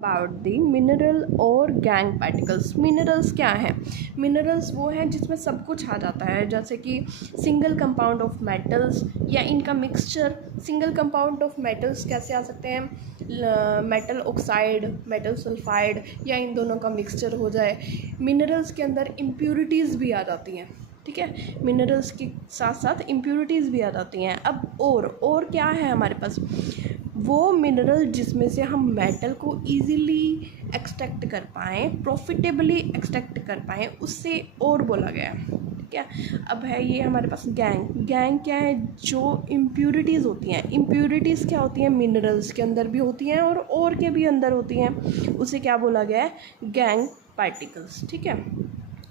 About the mineral और gang particles. Minerals क्या हैं? मिनरल्स वो हैं जिसमें सब कुछ आ जाता है, जैसे कि सिंगल कंपाउंड ऑफ मेटल्स या इनका mixture. Single compound of metals कैसे आ सकते हैं? मेटल ऑक्साइड, मेटल सल्फाइड, या इन दोनों का मिक्सचर हो जाए। मिनरल्स के अंदर इम्प्योरिटीज़ भी आ जाती हैं, ठीक है। मिनरल्स के साथ साथ इम्प्योरिटीज़ भी आ जाती हैं। अब और क्या है हमारे पास? वो मिनरल जिसमें से हम मेटल को इजीली एक्सट्रैक्ट कर पाएँ, प्रॉफिटेबली एक्सट्रैक्ट कर पाएँ, उससे और बोला गया है, ठीक है। अब है ये हमारे पास गैंग क्या है? जो इम्प्योरिटीज़ होती हैं। इम्प्योरिटीज़ क्या होती हैं? मिनरल्स के अंदर भी होती हैं और के भी अंदर होती हैं, उसे क्या बोला गया है? गैंग पार्टिकल्स, ठीक है।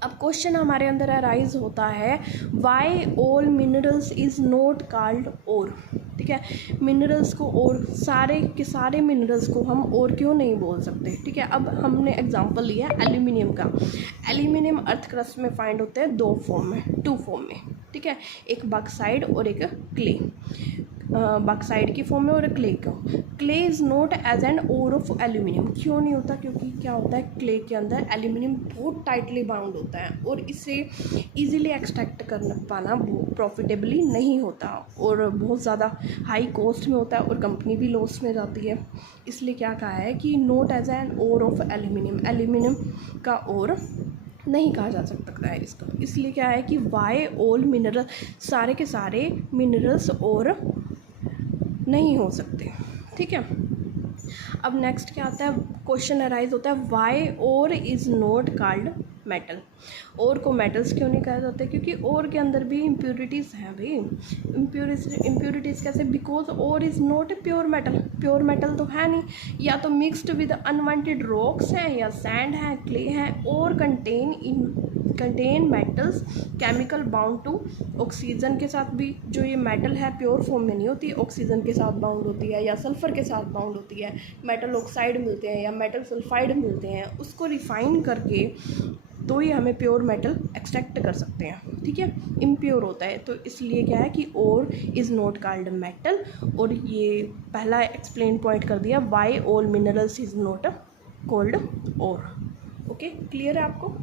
अब क्वेश्चन हमारे अंदर अराइज होता है, why all minerals is not called ore, ठीक है। मिनरल्स को और, सारे के सारे मिनरल्स को हम और क्यों नहीं बोल सकते, ठीक है। अब हमने एग्जांपल लिया एल्यूमिनियम का। एल्यूमिनियम अर्थ क्रस्ट में फाइंड होते हैं टू फॉर्म में, ठीक है। एक बॉक्साइड और एक क्ले। बॉक्साइड की फॉर्म में और क्ले को। Clay is not as an ore of aluminium. क्यों नहीं होता? क्योंकि क्या होता है, क्ले के अंदर एल्यूमिनियम बहुत टाइटली बाउंड होता है और इसे इजीली एक्सट्रैक्ट कर पाना प्रॉफिटेबली नहीं होता और बहुत ज़्यादा हाई कॉस्ट में होता है और कंपनी भी लॉस में जाती है। इसलिए क्या कहा है कि not as an ore of aluminium, aluminium का और नहीं कहा जा सकता है इसको। इसलिए क्या है कि वाई ऑल मिनरल, सारे के सारे मिनरल्स और नहीं हो सकते, ठीक है। अब नेक्स्ट क्या आता है, क्वेश्चन अराइज होता है, वाई और इज़ नॉट कॉल्ड मेटल। और को मेटल्स क्यों नहीं कहा जाता? क्योंकि और के अंदर भी इम्प्योरिटीज़ हैं भाई। इम्प्योरिटीज़ कैसे? बिकॉज और is not a pure metal. Pure metal तो है नहीं, या तो मिक्सड विद अनवांटेड रॉक्स हैं, या सैंड है, क्ले हैं, और contain metals chemical bound to oxygen के साथ भी। जो ये मेटल है प्योर फॉर्म में नहीं होती, ऑक्सीजन के साथ बाउंड होती है या सल्फ़र के साथ बाउंड होती है। मेटल ऑक्साइड मिलते हैं या मेटल सल्फाइड मिलते हैं, उसको रिफ़ाइन करके तो ही हमें प्योर मेटल एक्सट्रैक्ट कर सकते हैं, ठीक है। इम्प्योर होता है, तो इसलिए क्या है कि और इज़ नॉट कॉल्ड मेटल। और ये पहला एक्सप्लेन पॉइंट कर दिया, Y all minerals is not called और। ओके, क्लियर है आपको?